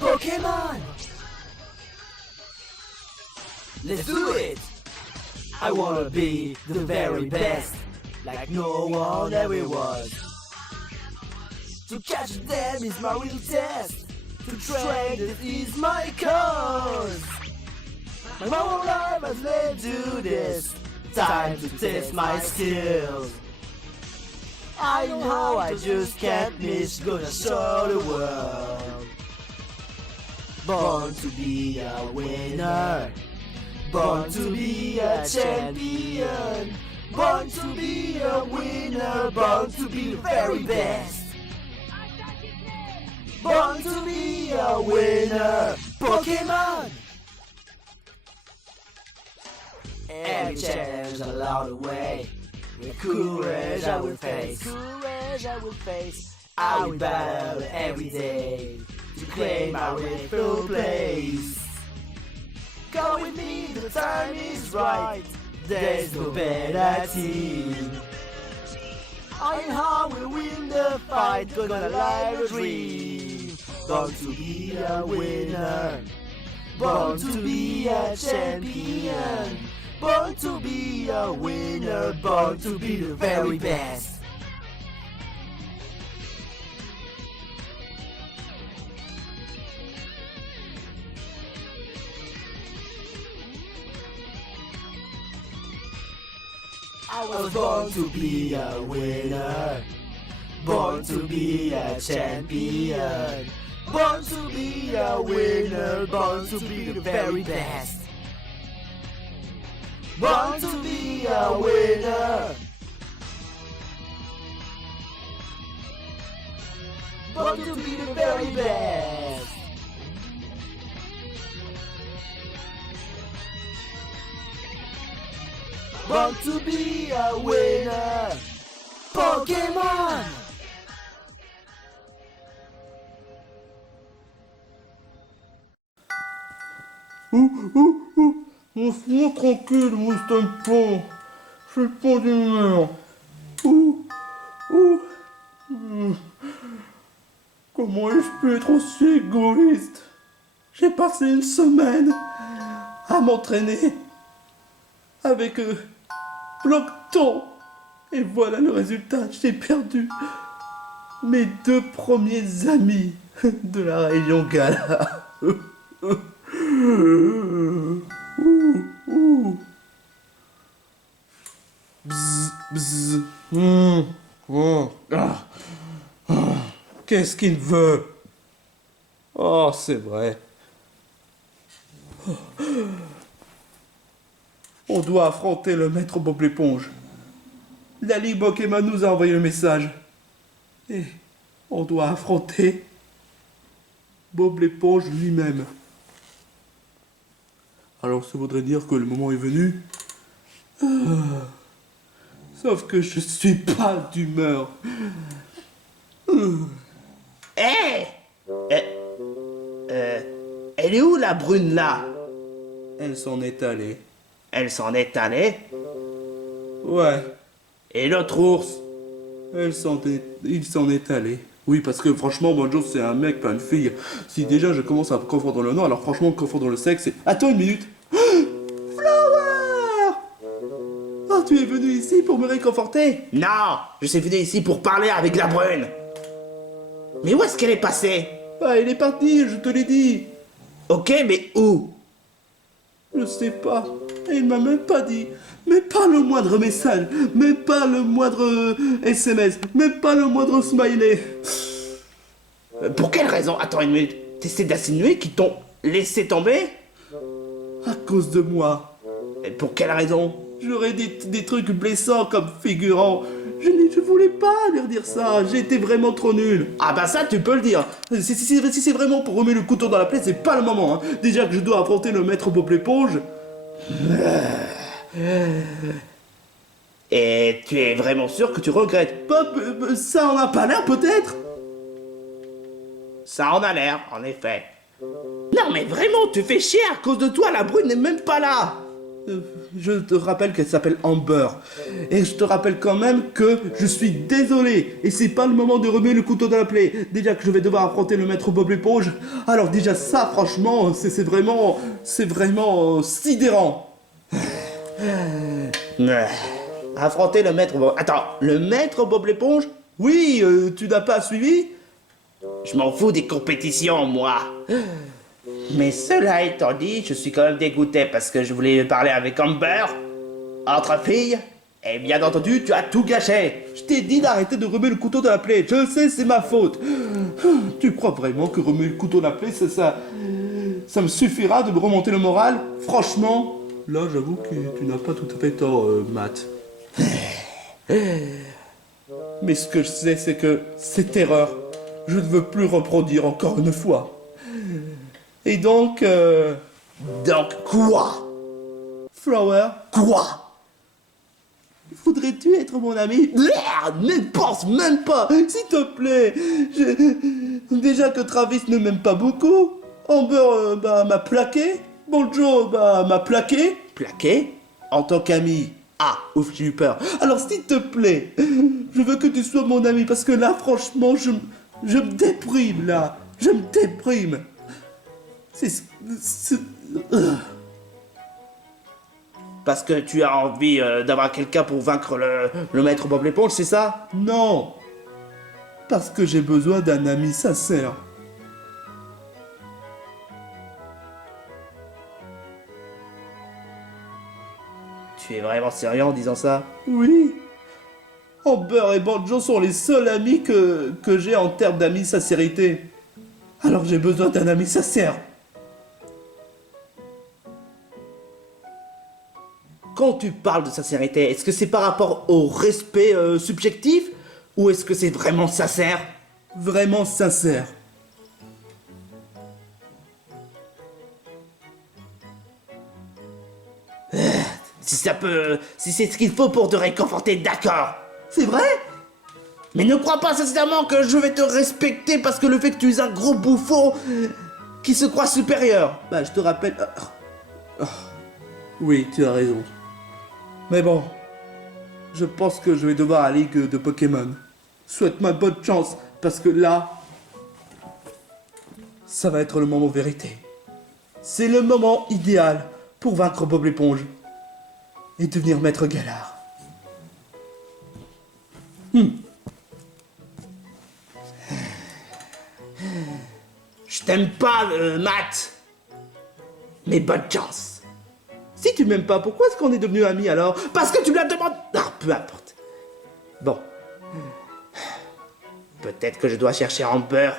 Pokémon! Let's do it! I wanna be the very best, like no one ever was. To catch them is my real test. To train it is my cause. My whole life has led to this. Time to test my skills. I know how I just can't miss. Gonna show the world. Born to be a winner. Born to be a champion. Born to be a winner. Born to be the very best. Born to be a winner. Pokémon! Every challenge along the way, with courage I will face. Courage I will face. I will battle every day to claim my rightful place. Come with me, the time is right. There's no better team. I and how will win the fight. Gonna live a dream. Born to be a winner. Born to be a champion. Born to be a winner. Born to be the very best. I was born to be a winner. Born to be a champion. Born to be a winner. Born to be the very best. Born to be a winner. Born to be the very best. Born to be a winner. Pokémon! Laisse-moi tranquille, Mustang Pont. Je suis pas d'humeur. Comment ai-je pu être aussi égoïste? J'ai passé une semaine à m'entraîner avec Plancton. Et voilà le résultat, j'ai perdu mes 2 premiers amis de la région Gala. Bzz, bzz. Qu'est-ce qu'il veut? Oh, c'est vrai. On doit affronter le maître Bob l'éponge. La Ligue Pokémon nous a envoyé le message. Et on doit affronter Bob l'éponge lui-même. Alors ça voudrait dire que le moment est venu. Sauf que je suis pas d'humeur. Hé Elle est où la brune là? Elle s'en est allée. Elle s'en est allée? Ouais, Et l'autre ours? il s'en est allé. Oui, parce que franchement, Bonjour, c'est un mec, pas une fille. Si déjà je commence à confondre le nom, alors franchement, confondre le sexe, c'est... Attends une minute. Flower! Oh, tu es venu ici pour me réconforter? Non, je suis venu ici pour parler avec la brune. Mais où est-ce qu'elle est passée? Ah, il est parti, je te l'ai dit. Ok, mais où? Je sais pas. Et il m'a même pas dit. Mais pas le moindre message. Mais pas le moindre SMS. Même pas le moindre smiley. Pour quelle raison? Attends une minute. T'essaies d'insinuer qu'ils t'ont laissé tomber? À cause de moi. Et pour quelle raison? J'aurais dit des trucs blessants comme figurant. Je voulais pas leur dire ça. J'ai été vraiment trop nul. Ah bah ça, tu peux le dire. Si c'est vraiment pour remettre le couteau dans la plaie, c'est pas le moment. Hein. Déjà que je dois affronter le maître Bob l'éponge. Et tu es vraiment sûr que tu regrettes? Ça en a pas l'air peut-être? Ça en a l'air, en effet. Non mais vraiment, tu fais chier, à cause de toi, la brune n'est même pas là. Je te rappelle qu'elle s'appelle Amber. Et je te rappelle quand même que je suis désolé. Et c'est pas le moment de remuer le couteau dans la plaie. Déjà que je vais devoir affronter le maître Bob l'éponge. Alors déjà ça, franchement, c'est vraiment sidérant. Affronter le maître Bob... Attends, le maître Bob l'éponge? Oui, tu n'as pas suivi? Je m'en fous des compétitions, moi. Mais cela étant dit, je suis quand même dégoûté parce que je voulais parler avec Amber, entre filles, et bien entendu, tu as tout gâché. Je t'ai dit d'arrêter de remuer le couteau dans la plaie. Je le sais, c'est ma faute. Tu crois vraiment que remuer le couteau dans la plaie, ça me suffira de me remonter le moral? Franchement, là, j'avoue que tu n'as pas tout à fait tort, Matt. Mais ce que je sais, c'est que cette erreur, je ne veux plus reproduire encore une fois. Et donc, Donc quoi? Flower, Quoi? voudrais-tu être mon ami? Merde, ne pense même pas. S'il te plaît, déjà que Travis ne m'aime pas beaucoup, Amber m'a plaqué, Bonjo m'a plaqué, Plaqué? en tant qu'ami. Ah, ouf, j'ai eu peur. Alors s'il te plaît, je veux que tu sois mon ami parce que là, franchement, je me déprime là, je me déprime. Parce que tu as envie d'avoir quelqu'un pour vaincre le maître Bob l'éponge, c'est ça? Non, parce que j'ai besoin d'un ami sincère. Tu es vraiment sérieux en disant ça? Oui. Amber et Banjo sont les seuls amis que j'ai en termes d'amis sincérité. Alors j'ai besoin d'un ami sincère. Quand tu parles de sincérité, est-ce que c'est par rapport au respect subjectif ou est-ce que c'est vraiment sincère? Vraiment sincère. Si c'est ce qu'il faut pour te réconforter, d'accord. C'est vrai? Mais ne crois pas sincèrement que je vais te respecter parce que le fait que tu es un gros bouffon qui se croit supérieur. Bah je te rappelle... Oui, tu as raison. Mais bon, je pense que je vais devoir à la Ligue de Pokémon. Souhaite-moi bonne chance, parce que là, ça va être le moment vérité. C'est le moment idéal pour vaincre Bob l'éponge et devenir Maître Galard. Je t'aime pas, Matt. Mais bonne chance. Si tu m'aimes pas, pourquoi est-ce qu'on est devenus amis alors? Parce que tu me la demandes. Ah, peu importe. Bon. Peut-être que je dois chercher Amber.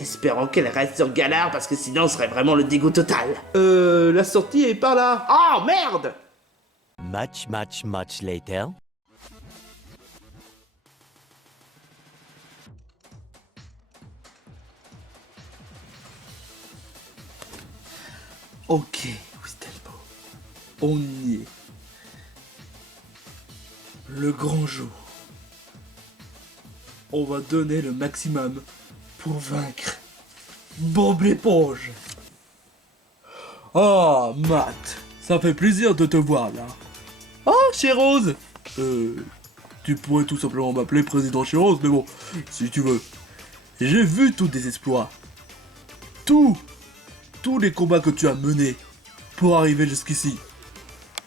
Espérons qu'elle reste sur Galard parce que sinon ce serait vraiment le dégoût total. La sortie est par là. Oh merde! Much later. Ok, Wistelbo. On y est. Le grand jour. On va donner le maximum pour vaincre Bob l'éponge. Oh, Matt, ça fait plaisir de te voir là. Oh, Chérose. Tu pourrais tout simplement m'appeler Président Chérose, mais bon, si tu veux. J'ai vu tous tes exploits. Tous les combats que tu as menés pour arriver jusqu'ici.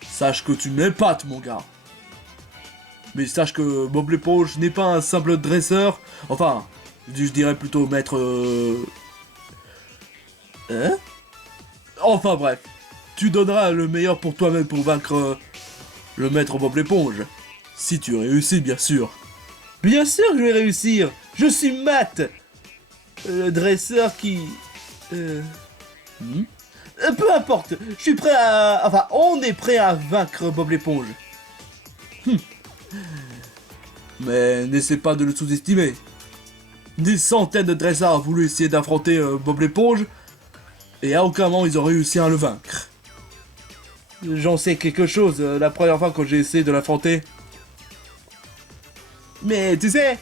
Sache que tu m'épates, mon gars. Mais sache que Bob l'éponge n'est pas un simple dresseur. Enfin, je dirais plutôt maître... Hein? Enfin bref, tu donneras le meilleur pour toi-même pour vaincre le maître Bob l'éponge. Si tu réussis, bien sûr. Bien sûr que je vais réussir. Je suis Matt. Le dresseur qui... peu importe, je suis prêt à... Enfin, on est prêt à vaincre Bob l'éponge. Mais n'essaie pas de le sous-estimer. Des centaines de dresseurs ont voulu essayer d'affronter Bob l'éponge, et à aucun moment ils ont réussi à le vaincre. J'en sais quelque chose la première fois quand j'ai essayé de l'affronter. Mais tu sais,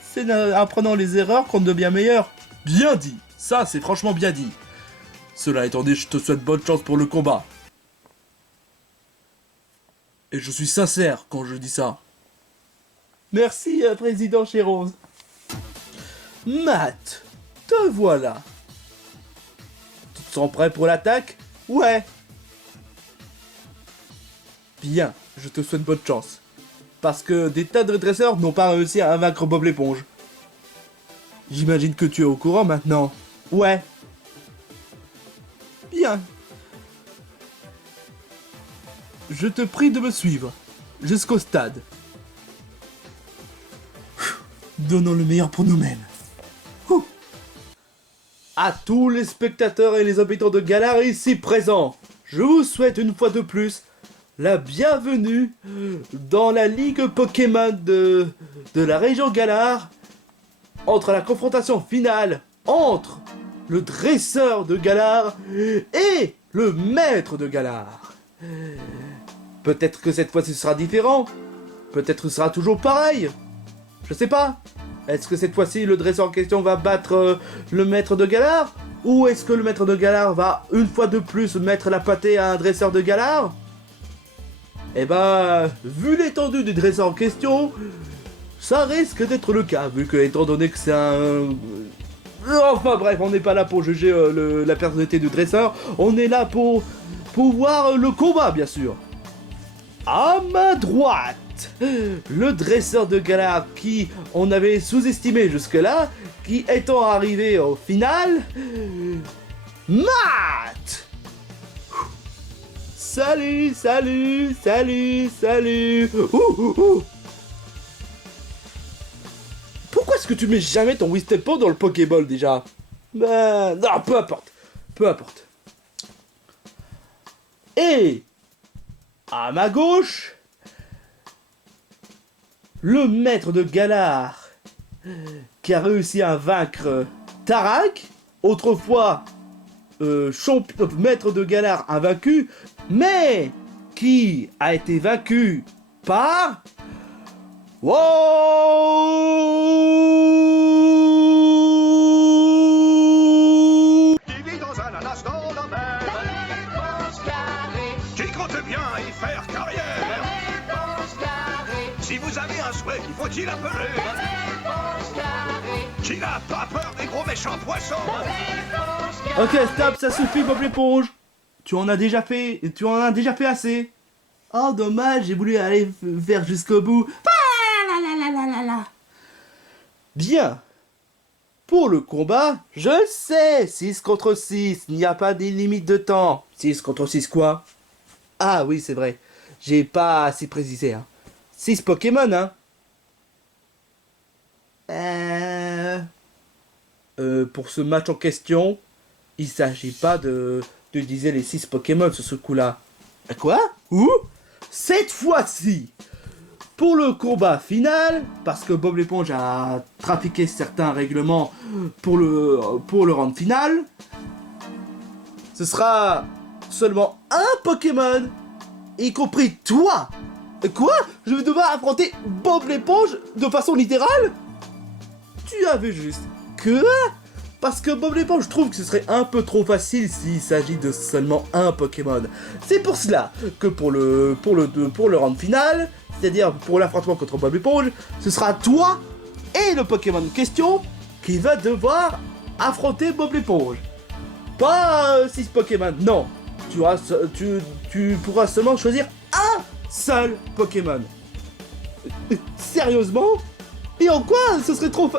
c'est en apprenant les erreurs qu'on devient meilleur. Bien dit, ça c'est franchement bien dit. Cela étant dit, je te souhaite bonne chance pour le combat. Et je suis sincère quand je dis ça. Merci, président Chéros. Matt, te voilà. Tu te sens prêt pour l'attaque? Ouais. Bien, je te souhaite bonne chance. Parce que des tas de dresseurs n'ont pas réussi à vaincre Bob l'éponge. J'imagine que tu es au courant maintenant. Ouais. Bien. Je te prie de me suivre jusqu'au stade. Donnons le meilleur pour nous-mêmes. À tous les spectateurs et les habitants de Galar ici présents, je vous souhaite une fois de plus la bienvenue dans la Ligue Pokémon de la région Galar, entre la confrontation finale entre le dresseur de Galar et le maître de Galar. Peut-être que cette fois ce sera différent, peut-être que ce sera toujours pareil, je sais pas. Est-ce que cette fois-ci le dresseur en question va battre le maître de Galar? Ou est-ce que le maître de Galar va une fois de plus mettre la pâtée à un dresseur de Galar? Eh ben, vu l'étendue du dresseur en question, ça risque d'être le cas, vu que étant donné que c'est un... Enfin bref, on n'est pas là pour juger la personnalité du dresseur, on est là pour voir le combat, bien sûr. À ma droite, le dresseur de Galar qui on avait sous-estimé jusque-là, qui étant arrivé au final, Matt! Salut, salut, salut, salut. Pourquoi est-ce que tu mets jamais ton Wistempo dans le Pokéball déjà? Ben, non, peu importe, peu importe. Et à ma gauche, le maître de Galar qui a réussi à vaincre Tarak, autrefois maître de Galar invaincu, mais qui a été vaincu par... Wow! Qui vit dans un ananas dans la mer. Qui compte bien y faire carrière. Si vous avez un souhait, qu'il faut-il appeler? Qui n'a pas peur des gros méchants poissons? Ok, stop, ça suffit, Bob l'éponge. Tu en as déjà fait assez. Oh, dommage, j'ai voulu aller vers jusqu'au bout. Bien. Pour le combat, je sais, 6 contre 6, il n'y a pas de limite de temps. 6 contre 6 quoi? Ah oui, c'est vrai. J'ai pas assez précisé, hein. 6 Pokémon, hein. Pour ce match en question, il s'agit pas d'utiliser les 6 Pokémon sur ce coup-là. Quoi? Où? Cette fois-ci, pour le combat final, parce que Bob l'éponge a trafiqué certains règlements pour le round final, ce sera seulement un Pokémon, y compris toi. Quoi? Je vais devoir affronter Bob l'éponge de façon littérale? Tu avais juste... Quoi? Parce que Bob l'éponge trouve que ce serait un peu trop facile s'il s'agit de seulement un Pokémon. C'est pour cela que pour le round final, c'est-à-dire pour l'affrontement contre Bob l'éponge, ce sera toi et le Pokémon en question qui va devoir affronter Bob l'éponge. Pas 6 Pokémon, non. Tu pourras seulement choisir un seul Pokémon. Sérieusement? Et en quoi ce serait trop...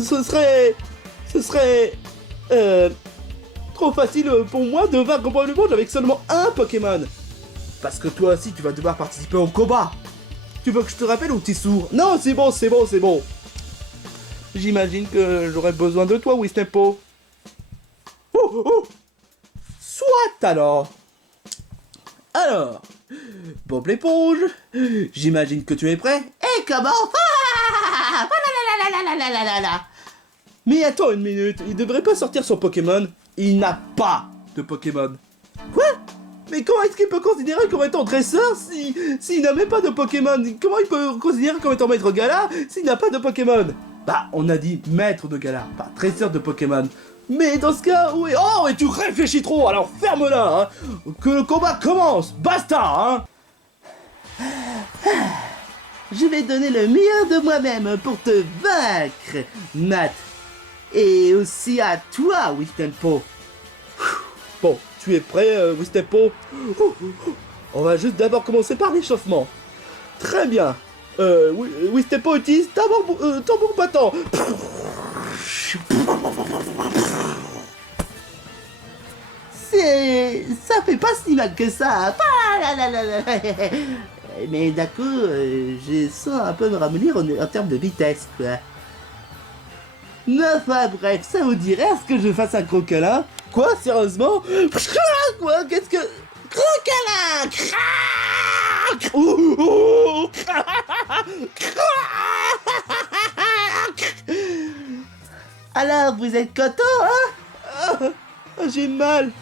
Ce serait trop facile pour moi de vaincre Bob l'éponge avec seulement un Pokémon. Parce que toi aussi tu vas devoir participer au combat. Tu veux que je te rappelle ou t'es sourd? Non, c'est bon, c'est bon, c'est bon. J'imagine que j'aurai besoin de toi, Wistempo. Soit alors. Alors, Bob l'éponge, j'imagine que tu es prêt. Et comment? Mais attends une minute, il devrait pas sortir son Pokémon. Il n'a pas de Pokémon. Quoi? Mais comment est-ce qu'il peut considérer comme étant dresseur s'il n'a même pas de Pokémon? Comment il peut considérer comme étant maître Galar s'il n'a pas de Pokémon? Bah, on a dit maître de Galar, pas dresseur de Pokémon. Mais dans ce cas, oui. Oh, et tu réfléchis trop, alors ferme-la, hein. Que le combat commence, basta, hein. Je vais donner le meilleur de moi-même pour te vaincre, Matt. Et aussi à toi, Wistempo. Bon, tu es prêt, Wistempo? On va juste d'abord commencer par l'échauffement. Très bien. Wistempo utilise tambour battant. Ça fait pas si mal que ça. Ah là là là là. Mais d'accord, je sens un peu me ramener en termes de vitesse, quoi. Mais enfin bref, ça vous dirait à ce que je fasse un croquelin? Quoi, sérieusement? Quoi? Qu'est-ce que... Croquelin! Alors, vous êtes content, hein? J'ai mal.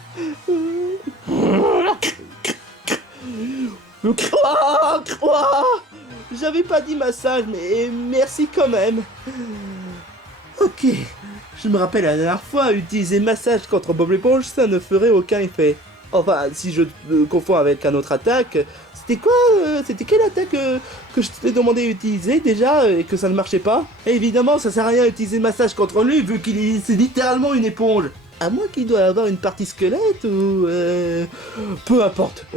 J'avais pas dit massage, mais merci quand même. Ok, je me rappelle la dernière fois, utiliser massage contre Bob l'éponge, ça ne ferait aucun effet. Enfin, si je confonds avec un autre attaque, c'était quoi c'était quelle attaque que je t'ai demandé d'utiliser déjà et que ça ne marchait pas? Et évidemment, ça sert à rien d'utiliser massage contre lui vu c'est littéralement une éponge. À moins qu'il doit avoir une partie squelette ou... Peu importe.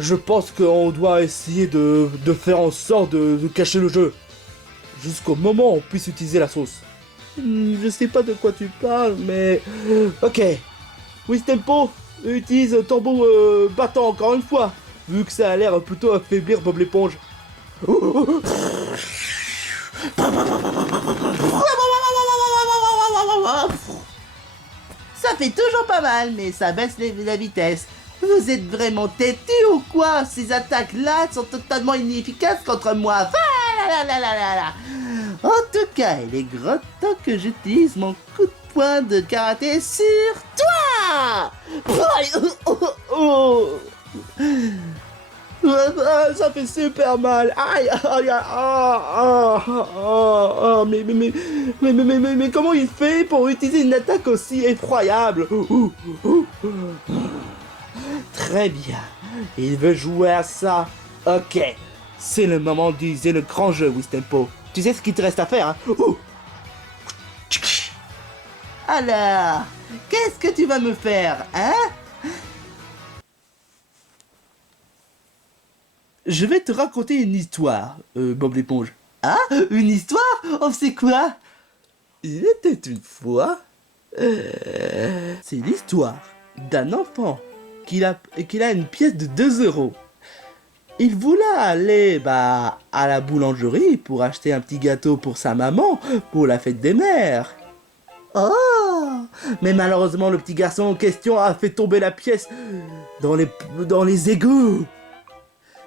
Je pense qu'on doit essayer de faire en sorte de cacher le jeu. Jusqu'au moment où on puisse utiliser la sauce. Je sais pas de quoi tu parles, mais... Ok. Wistempo, utilise tambour battant encore une fois, vu que ça a l'air plutôt affaiblir Bob l'éponge. Ça fait toujours pas mal, mais ça baisse la vitesse. Vous êtes vraiment têtu ou quoi? Ces attaques-là sont totalement inefficaces contre moi. Ah là là là là là. En tout cas, il est grand temps que j'utilise mon coup de poing de karaté sur toi. Ça fait super mal. Aïe, aïe, mais comment il fait pour utiliser une attaque aussi effroyable? Très bien. Il veut jouer à ça. Ok. C'est le moment d'utiliser le grand jeu, Wistempo. Tu sais ce qu'il te reste à faire, hein? Alors, qu'est-ce que tu vas me faire, hein? Je vais te raconter une histoire, Bob l'éponge. Ah, une histoire? Oh, c'est quoi? Il était une fois... C'est l'histoire d'un enfant qu'il a une pièce de 2 euros. Il voulait aller à la boulangerie pour acheter un petit gâteau pour sa maman pour la fête des mères. Oh, Mais malheureusement, le petit garçon en question a fait tomber la pièce dans les égouts.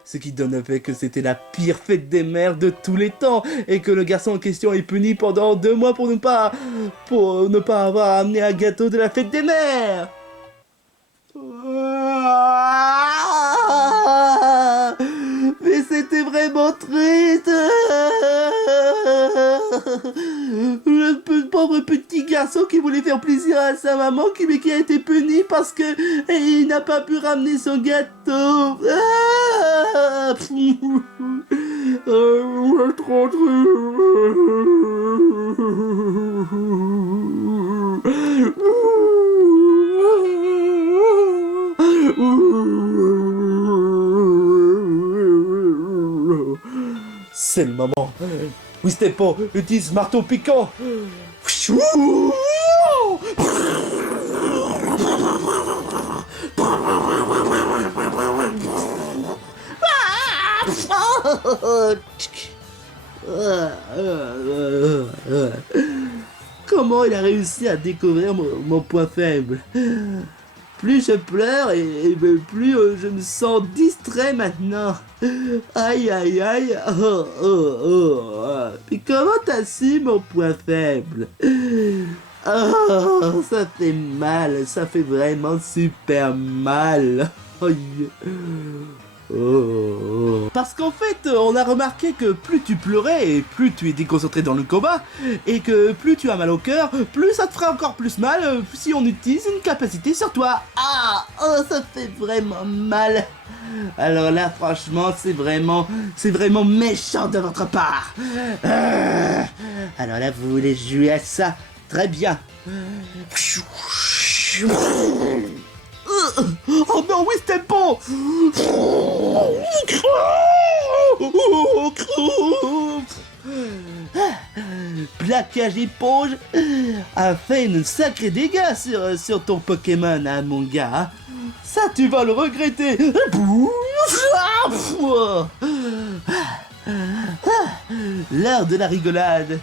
Ce qui donne le fait que c'était la pire fête des mères de tous les temps et que le garçon en question est puni pendant 2 mois pour ne pas avoir amené un gâteau de la fête des mères. mais c'était vraiment triste. Le pauvre petit garçon qui voulait faire plaisir à sa maman qui a été puni parce que il n'a pas pu ramener son gâteau. Trop C'est le moment. Wistempo, utilise marteau piquant. Comment il a réussi à découvrir mon point faible? Plus je pleure et plus je me sens distrait maintenant. Aïe aïe aïe. Et comment t'as su mon point faible? Oh, ça fait mal, ça fait vraiment super mal. Aïe. Parce qu'en fait, on a remarqué que plus tu pleurais et plus tu étais concentré dans le combat, et que plus tu as mal au cœur, plus ça te ferait encore plus mal si on utilise une capacité sur toi. Ah, oh, ça fait vraiment mal. Alors là, franchement, c'est vraiment méchant de votre part. Alors là, vous voulez jouer à ça? Très bien. Oh non, oui, c'était bon. Plaquage éponge a fait une sacrée dégâts sur ton Pokémon, hein, mon gars. Hein. Ça, tu vas le regretter. L'heure de la rigolade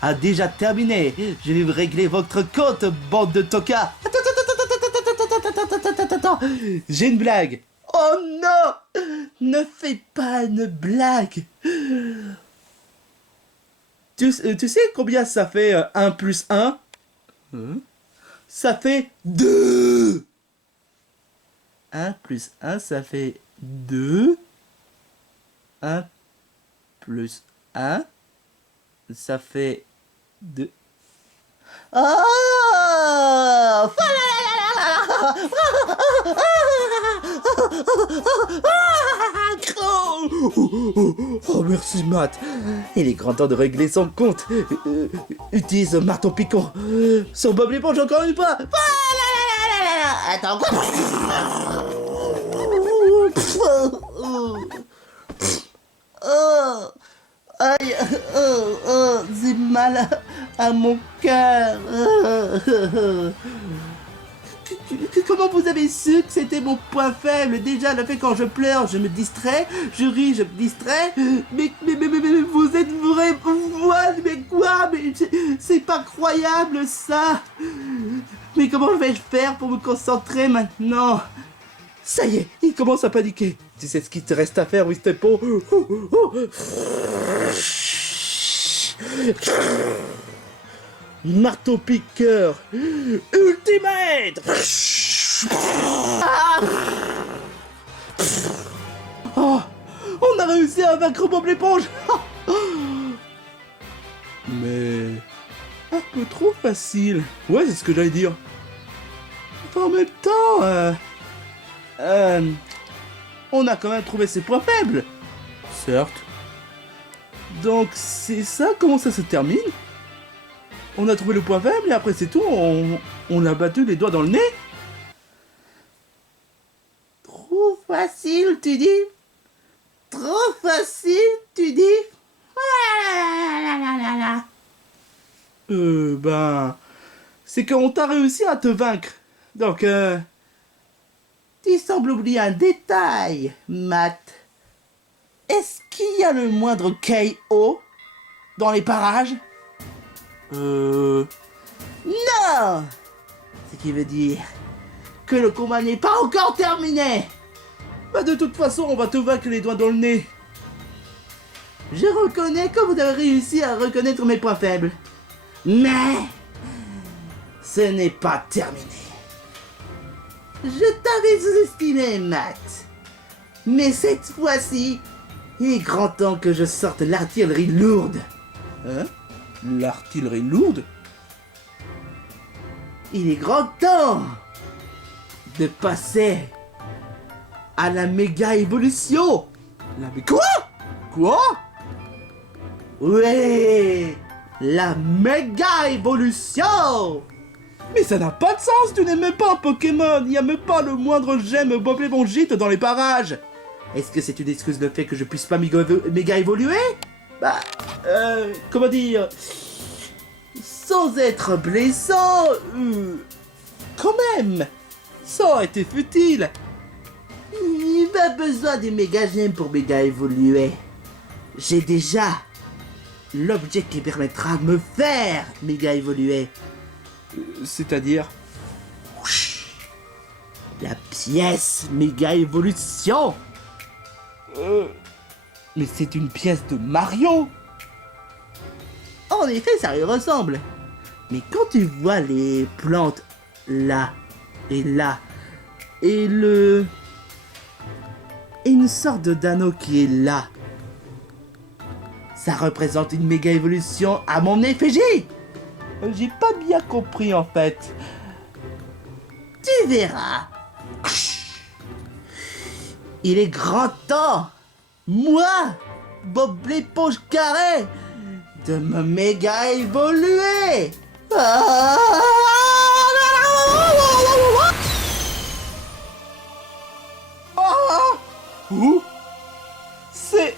a déjà terminé. Je vais régler votre compte, bande de tocards. Attends. J'ai une blague. Oh non! Ne fais pas une blague. Tu sais combien ça fait 1 plus 1? Ça fait 2. 1 plus 1, ça fait 2. 1 plus 1, ça fait 2. Oh! Oh, merci Matt. Il est grand temps de régler son compte. Utilise marteau piquant. Sur Bob l'éponge encore une fois. Attends. Aïe, j'ai mal à mon cœur. Comment vous avez su que c'était mon point faible? Déjà, le fait quand je pleure, je me distrais, je ris, je me distrais. Mais vous êtes vrai, mais quoi? Mais c'est pas croyable ça. Mais comment vais-je faire pour me concentrer maintenant? Ça y est, il commence à paniquer. Tu sais ce qu'il te reste à faire, Wistepo? Marteau piqueur ultimate. Oh, on a réussi à vaincre Bob l'éponge. Mais un peu trop facile. Ouais, c'est ce que j'allais dire. Enfin, en même temps, on a quand même trouvé ses points faibles. Certes. Donc c'est ça, comment ça se termine? On a trouvé le point faible et après c'est tout, on a battu les doigts dans le nez. Trop facile, tu dis? Trop facile, tu dis? C'est qu'on t'a réussi à te vaincre. Donc, tu sembles oublier un détail, Matt. Est-ce qu'il y a le moindre KO dans les parages? Non! Ce qui veut dire que le combat n'est pas encore terminé. Bah de toute façon, on va te vaincre les doigts dans le nez. Je reconnais que vous avez réussi à reconnaître mes points faibles. Mais ce n'est pas terminé. Je t'avais sous-estimé, Matt. Mais cette fois-ci, il est grand temps que je sorte l'artillerie lourde. Hein? L'artillerie lourde? Il est grand temps de passer à la méga évolution. Quoi? Ouais, la méga évolution. Mais ça n'a pas de sens, tu n'es même pas un Pokémon. Il n'y a même pas le moindre gemme Bob l'éponge dans les parages. Est-ce que c'est une excuse le fait que je puisse pas méga évoluer? Comment dire? Sans être blessant, quand même, ça aurait été futile. Il va besoin des méga gemmes pour méga évoluer. J'ai déjà l'objet qui permettra de me faire méga évoluer. C'est-à-dire? La pièce méga évolution. Mais c'est une pièce de Mario. En effet, ça lui ressemble. Mais quand tu vois les plantes là, et le et une sorte d'anneau qui est là. Ça représente une méga évolution à mon effigie. J'ai pas bien compris en fait. Tu verras. Il est grand temps, moi, Bob l'éponge carré, de me méga évoluer. Où? C'est...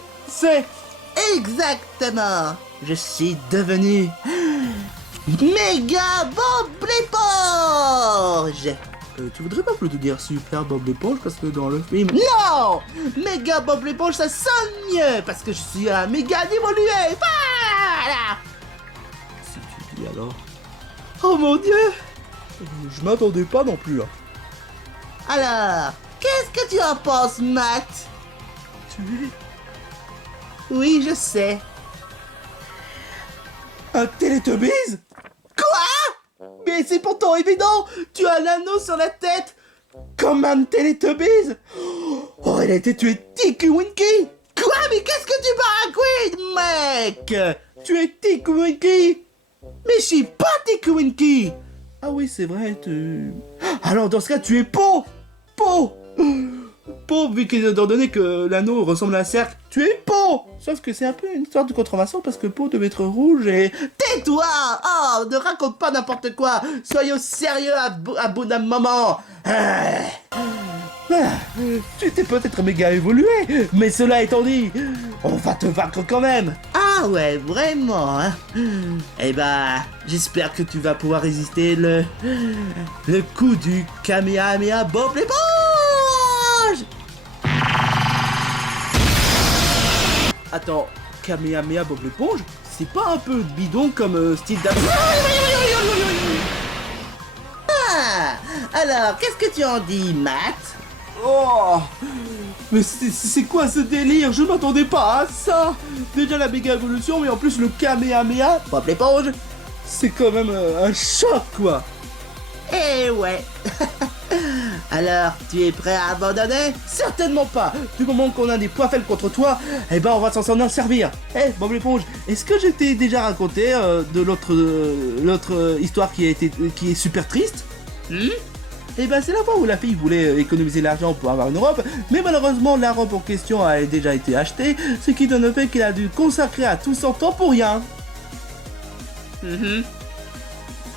Exactement. Je suis devenu méga Bob l'éponge. Tu voudrais pas plutôt dire Super Bob l'éponge parce que dans le film... Non, méga Bob l'éponge, ça sonne mieux parce que je suis un méga évolué. Voilà. Si tu dis alors... Oh mon Dieu! Je m'attendais pas non plus là. Alors, qu'est-ce que tu en penses, Matt? Tu es Oui, je sais. un Teletubbies? Quoi? Mais c'est pourtant évident. Tu as l'anneau sur la tête. Comme un Teletubbies? Oh, il a été tué Tinky Winky! Quoi? Mais qu'est-ce que tu parles, mec? Tu es Tinky Winky! Mais je suis pas Tinky Winky. Ah oui, c'est vrai, tu... Alors dans ce cas, tu es Po! Po! Po, vu qu'étant donné que l'anneau ressemble à un cercle, tu es Po! Sauf que c'est un peu une histoire de contrefaçon parce que Po devait être rouge et... Tais-toi! Oh, ne raconte pas n'importe quoi. Soyons sérieux à bout d'un moment. Tu t'es peut-être méga évolué, mais cela étant dit, on va te vaincre quand même! Ah ouais, vraiment, hein? Eh ben, j'espère que tu vas pouvoir résister le coup du Kamehameha Bob l'éponge! Attends, Kamehameha Bob l'éponge, c'est pas un peu bidon comme style d'âme? Ah! Alors, qu'est-ce que tu en dis, Matt? Oh! Mais c'est quoi ce délire? Je m'attendais pas à ça! Déjà la méga évolution, mais en plus le Kamehameha Bob l'éponge? c'est quand même un choc quoi! Eh ouais! Alors, tu es prêt à abandonner? Certainement pas! Du moment qu'on a des poids faibles contre toi, eh ben on va s'en servir! Eh Bob l'éponge, est-ce que je t'ai déjà raconté de l'autre histoire qui est super triste? Eh ben c'est la fois où la fille voulait économiser l'argent pour avoir une robe, mais malheureusement la robe en question a déjà été achetée, ce qui donne le fait qu'elle a dû consacrer à tout son temps pour rien.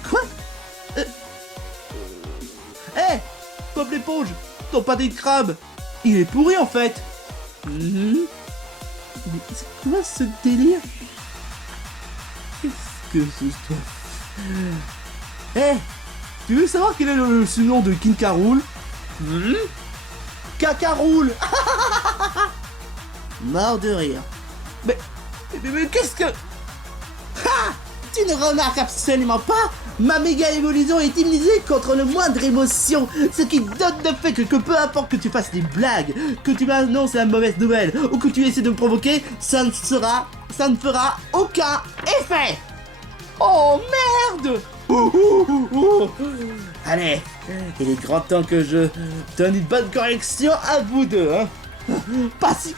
Quoi? Eh Bob l'éponge, ton pâté de crabe, il est pourri en fait. Mais c'est quoi ce délire? Qu'est-ce que c'est ça? Eh, tu veux savoir quel est le surnom de King K. Rool? Caca roule! Mort de rire. Mais qu'est-ce que... Ha! Tu ne remarques absolument pas? Ma méga évolution est immunisée contre le moindre émotion, ce qui donne le fait que peu importe que tu fasses des blagues, que tu m'annonces la mauvaise nouvelle, ou que tu essaies de me provoquer, ça ne fera aucun effet! Oh merde! Allez, il est grand temps que je donne une bonne correction à vous deux, hein? Pas si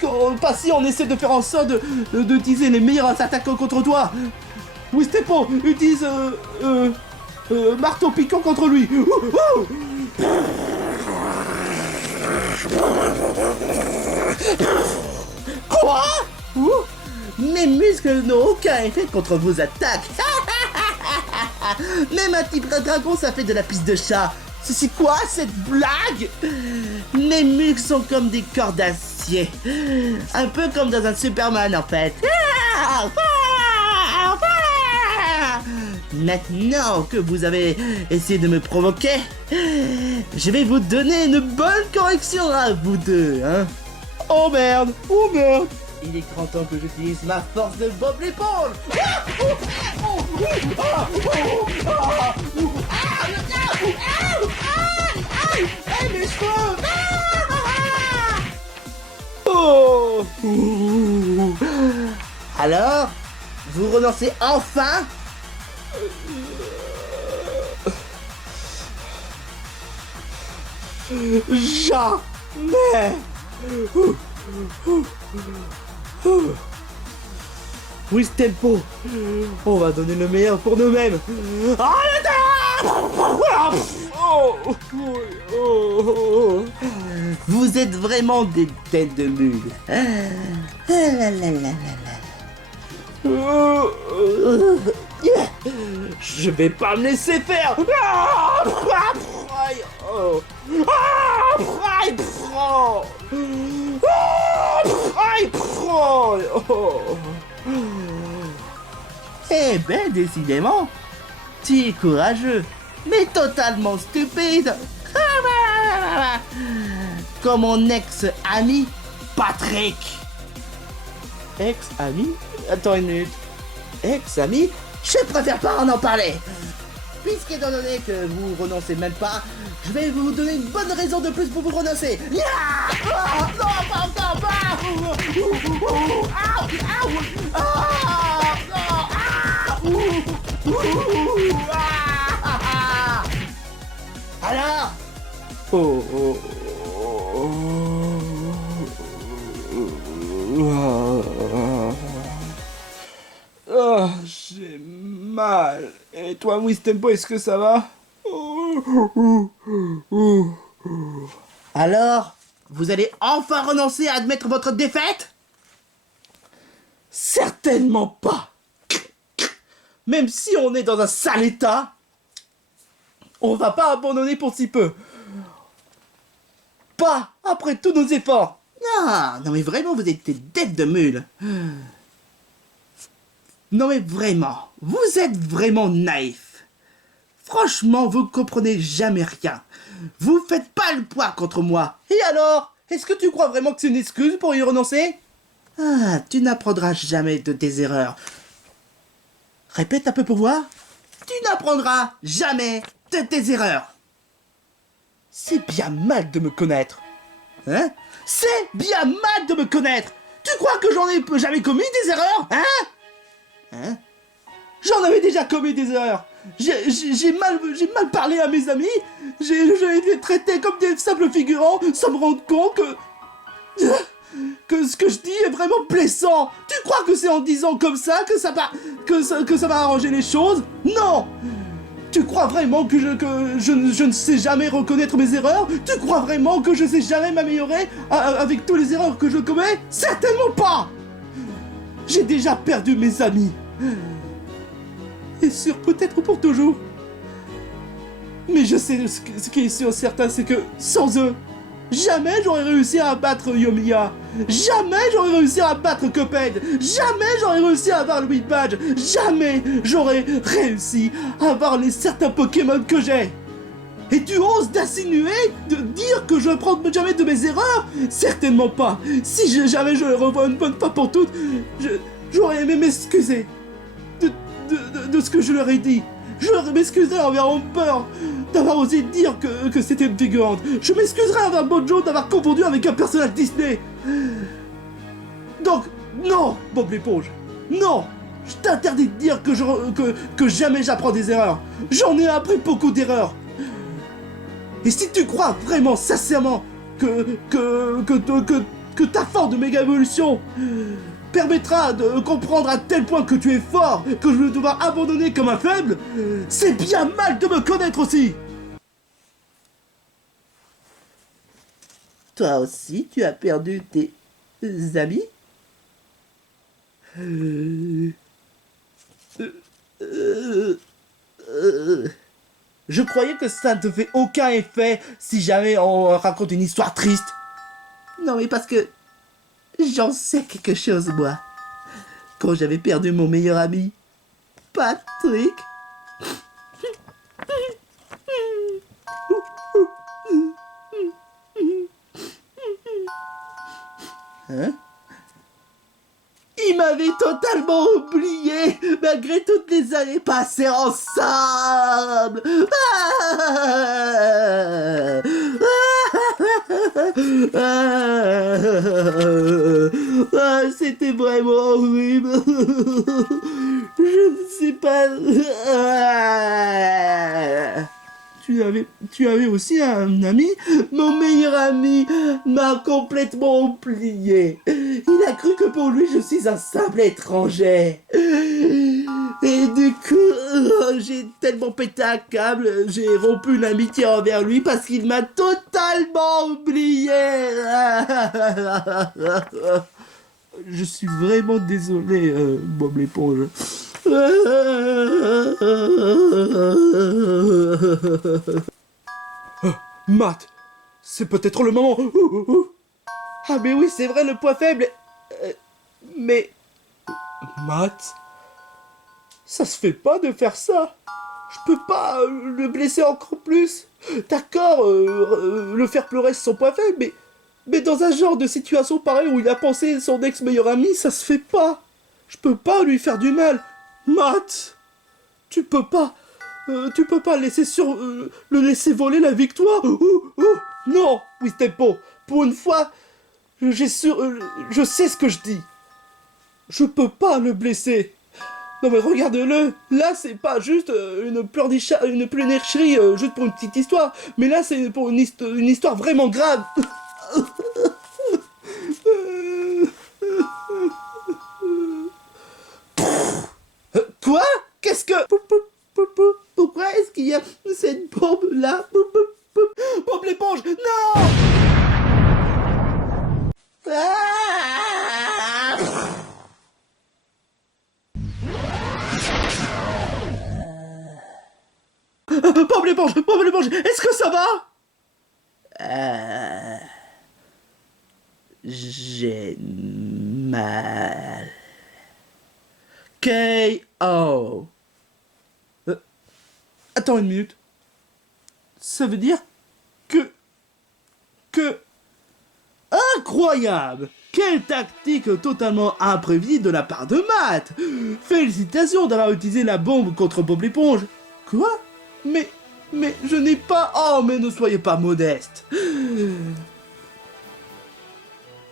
on essaie de faire en sorte d'utiliser les meilleurs attaquants contre toi. Oui, Stepo, utilise marteau piquant contre lui. Quoi? Mes muscles n'ont aucun effet contre vos attaques. Même un type dragon, ça fait de la piste de chat. C'est quoi cette blague? Mes muscles sont comme des cordes d'acier. Un peu comme dans un Superman en fait. Maintenant que vous avez essayé de me provoquer, je vais vous donner une bonne correction à vous deux, hein. Oh merde! Oh merde! Il est grand temps que j'utilise ma force de Bob l'éponge. Mes cheveux! Oh! Alors, vous renoncez enfin? Jamais! With Tempo, on va donner le meilleur pour nous-mêmes. Vous êtes vraiment des têtes de mule. Je vais pas me laisser faire. Eh ben, décidément, tu es courageux, mais totalement stupide. Comme mon ex-ami, Patrick. Ex-ami? Attends une minute. Ex-ami? Je préfère pas en parler. Puisqu'étant donné que vous renoncez même pas, je vais vous donner une bonne raison de plus pour vous renoncer. Alors? J'ai mal. Et toi, With Tempo, est-ce que ça va? Alors, vous allez enfin renoncer à admettre votre défaite? Certainement pas. Même si on est dans un sale état, on va pas abandonner pour si peu. Pas après tous nos efforts. Non mais vraiment, vous êtes des têtes de mule. Non mais vraiment, vous êtes vraiment naïf. Franchement, vous comprenez jamais rien. Vous faites pas le poids contre moi. Et alors? Est-ce que tu crois vraiment que c'est une excuse pour y renoncer? Ah, tu n'apprendras jamais de tes erreurs. Répète un peu pour voir. Tu n'apprendras jamais de tes erreurs. C'est bien mal de me connaître. Hein? C'est bien mal de me connaître. Tu crois que j'en ai jamais commis des erreurs? Hein? J'en avais déjà commis des erreurs. J'ai mal parlé à mes amis. J'ai été traité comme des simples figurants sans me rendre compte que ce que je dis est vraiment blessant. Tu crois que c'est en disant comme ça que ça va arranger les choses? Non. Tu crois vraiment que je ne sais jamais reconnaître mes erreurs? Tu crois vraiment que je sais jamais m'améliorer avec toutes les erreurs que je commets? Certainement pas. J'ai déjà perdu mes amis. Et sûr, peut-être pour toujours. Mais je sais ce qui est sûr certain, c'est que sans eux, jamais j'aurais réussi à battre Yomiya. Jamais j'aurais réussi à battre Cuphead. Jamais j'aurais réussi à avoir le Wii Badge. Jamais j'aurais réussi à avoir les certains Pokémon que j'ai. Et tu oses d'insinuer, de dire que je ne prends jamais de mes erreurs? Certainement pas. Si jamais je les revois une bonne fois pour toutes, j'aurais aimé m'excuser de ce que je leur ai dit. Je m'excuserai envers Humper d'avoir osé dire que c'était une figurante. Je m'excuserai envers Bojo d'avoir confondu avec un personnage Disney. Donc, non, Bob l'éponge. Non, je t'interdis de dire que jamais j'apprends des erreurs. J'en ai appris beaucoup d'erreurs. Et si tu crois vraiment, sincèrement, que ta force de méga évolution permettra de comprendre à tel point que tu es fort, que je vais devoir abandonner comme un faible, c'est bien mal de me connaître aussi. Toi aussi, tu as perdu tes amis? Je croyais que ça ne te fait aucun effet si jamais on raconte une histoire triste. Non mais parce que j'en sais quelque chose, moi. Quand j'avais perdu mon meilleur ami, Patrick. Hein? Il m'avait totalement oublié, malgré toutes les années passées ensemble. C'était vraiment horrible. Je ne sais pas. Tu tu avais aussi un ami. Mon meilleur ami m'a complètement oublié. Il a cru que pour lui, je suis un simple étranger. Et du coup, j'ai tellement pété un câble, j'ai rompu l'amitié envers lui parce qu'il m'a totalement oublié. Je suis vraiment désolé, Bob l'éponge. Matt, c'est peut-être le moment. Ah mais oui, c'est vrai, le point faible. Mais Matt, ça se fait pas de faire ça. Je peux pas le blesser encore plus. D'accord, le faire pleurer c'est son point faible, mais dans un genre de situation pareille où il a pensé son ex-meilleur ami, ça se fait pas. Je peux pas lui faire du mal. Matt, tu peux pas laisser le laisser voler la victoire. Non, Wistempo, pour une fois, je sais ce que je dis. Je peux pas le blesser. Non mais regarde-le, là c'est pas juste une pleurnicherie juste pour une petite histoire, mais là c'est pour une histoire vraiment grave. Quoi? Qu'est-ce que... Pourquoi est-ce qu'il y a cette bombe là? Bombe l'éponge, non! Bob l'éponge, est-ce que ça va? J'ai mal. K.O. Attends une minute. Ça veut dire que... Incroyable! Quelle tactique totalement imprévue de la part de Matt! Félicitations d'avoir utilisé la bombe contre Bob l'éponge. Quoi? Mais je n'ai pas... Oh, mais ne soyez pas modeste.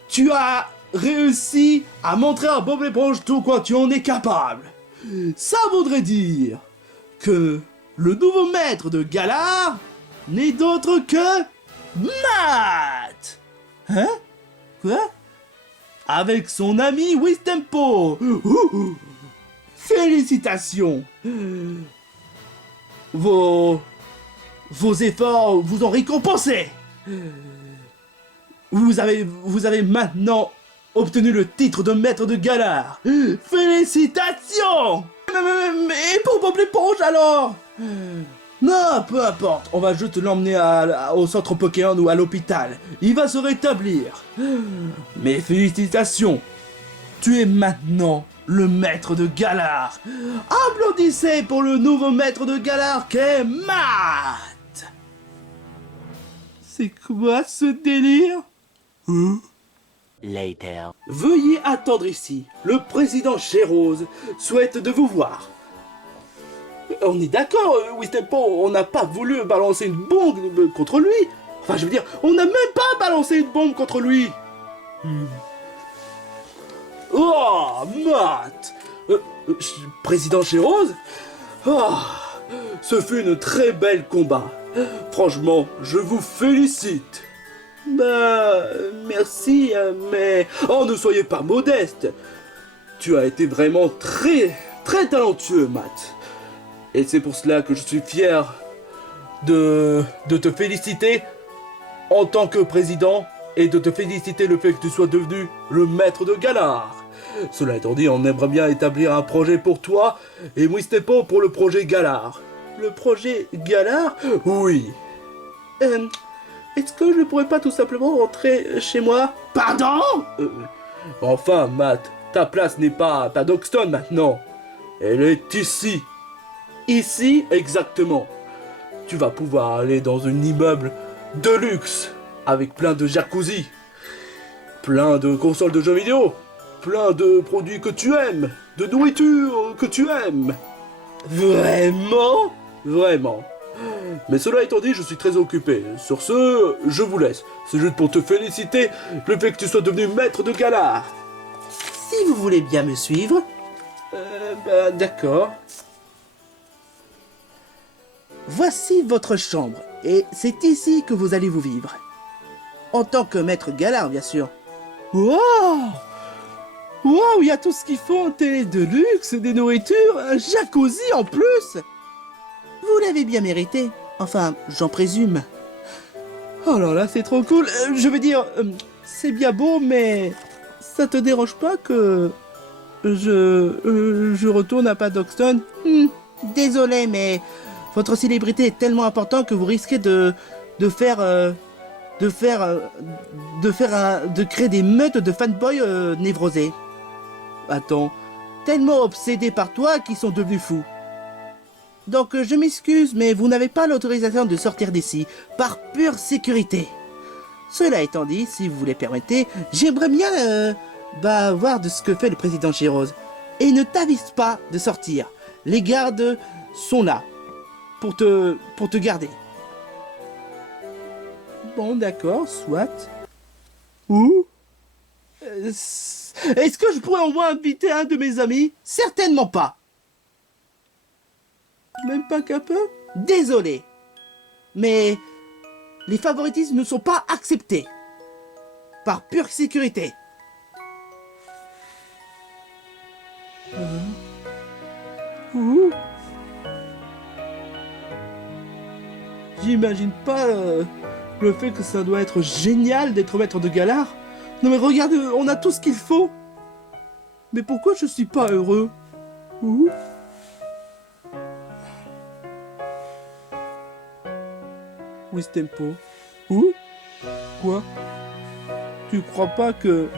Tu as réussi à montrer à Bob l'éponge tout quoi tu en es capable. Ça voudrait dire que le nouveau maître de Galar n'est d'autre que Matt. Hein? Quoi? Avec son ami Wistempo. Félicitations. Vos efforts vous ont récompensé. Vous avez maintenant obtenu le titre de maître de Galar. Félicitations. Mais pour Bob l'éponge alors? Non, peu importe, on va juste l'emmener au centre Pokémon ou à l'hôpital. Il va se rétablir. Mais félicitations, tu es maintenant le maître de Galar. Applaudissez pour le nouveau maître de Galar qu'est Matt. C'est quoi ce délire? Later. Veuillez attendre ici. Le président Chérose souhaite de vous voir. On est d'accord, Wistempo, on n'a pas voulu balancer une bombe contre lui. Enfin, je veux dire, on n'a même pas balancé une bombe contre lui. Oh, Matt. Président Chérose. Oh, ce fut un très bel combat. Franchement, je vous félicite. Merci, mais... Oh, ne soyez pas modeste. Tu as été vraiment très, très talentueux, Matt. Et c'est pour cela que je suis fier de te féliciter en tant que président et de te féliciter le fait que tu sois devenu le maître de Galar. Cela étant dit, on aimerait bien établir un projet pour toi et Wistempo pour le projet Galar. Le projet Galar? Oui. Est-ce que je ne pourrais pas tout simplement rentrer chez moi? Pardon? Enfin, Matt, ta place n'est pas à Dockston maintenant. Elle est ici. Ici, exactement. Tu vas pouvoir aller dans un immeuble de luxe, avec plein de jacuzzi, plein de consoles de jeux vidéo, plein de produits que tu aimes, de nourriture que tu aimes. Vraiment? Vraiment. Mais cela étant dit, je suis très occupé. Sur ce, je vous laisse. C'est juste pour te féliciter le fait que tu sois devenu maître de Galar. Si vous voulez bien me suivre. D'accord. Voici votre chambre, et c'est ici que vous allez vous vivre. En tant que maître Galard, bien sûr. Waouh! Waouh, il y a tout ce qu'il faut, une télé de luxe, des nourritures, un jacuzzi en plus! Vous l'avez bien mérité. Enfin, j'en présume. Oh là là, c'est trop cool. Je veux dire, c'est bien beau, mais ça te dérange pas que je retourne à Paddockstone? Désolé, mais votre célébrité est tellement importante que vous risquez de créer des meutes de fanboys névrosés. Attends, Tellement obsédés par toi qu'ils sont devenus fous. Donc je m'excuse, mais vous n'avez pas l'autorisation de sortir d'ici, par pure sécurité. Cela étant dit, si vous le permettez, j'aimerais bien voir de ce que fait le président Chirose. Et ne t'avise pas de sortir. Les gardes sont là pour te garder. bon d'accord, soit. Où? Est-ce que je pourrais au moins inviter un de mes amis? Certainement pas. Même pas qu'un peu? Désolé. Mais les favoritismes ne sont pas acceptés. Par pure sécurité. Où? J'imagine pas le fait que ça doit être génial d'être maître de Galard. Non mais regarde, on a tout ce qu'il faut. Mais pourquoi je suis pas heureux? Où? Wistempo. Où? Quoi? Tu crois pas que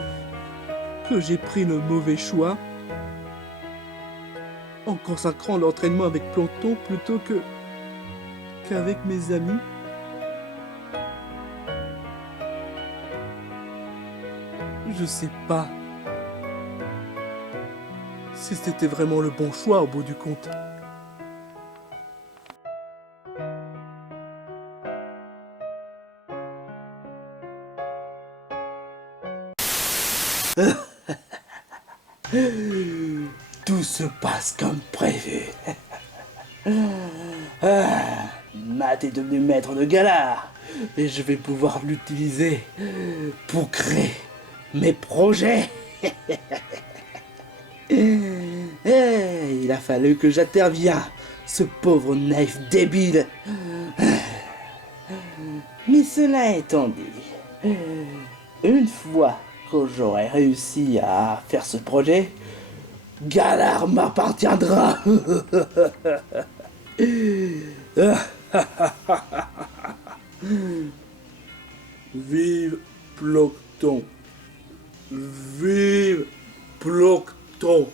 j'ai pris le mauvais choix en consacrant l'entraînement avec Plancton plutôt qu'avec mes amis? Je sais pas si c'était vraiment le bon choix au bout du compte. Tout se passe comme prévu. Matt est devenu maître de Galard. Et je vais pouvoir l'utiliser pour créer mes projets. Il a fallu que j'intervienne, ce pauvre naïf débile. Mais cela étant dit, une fois que j'aurai réussi à faire ce projet, Galard m'appartiendra. Vive Plancton. Vive Plancton.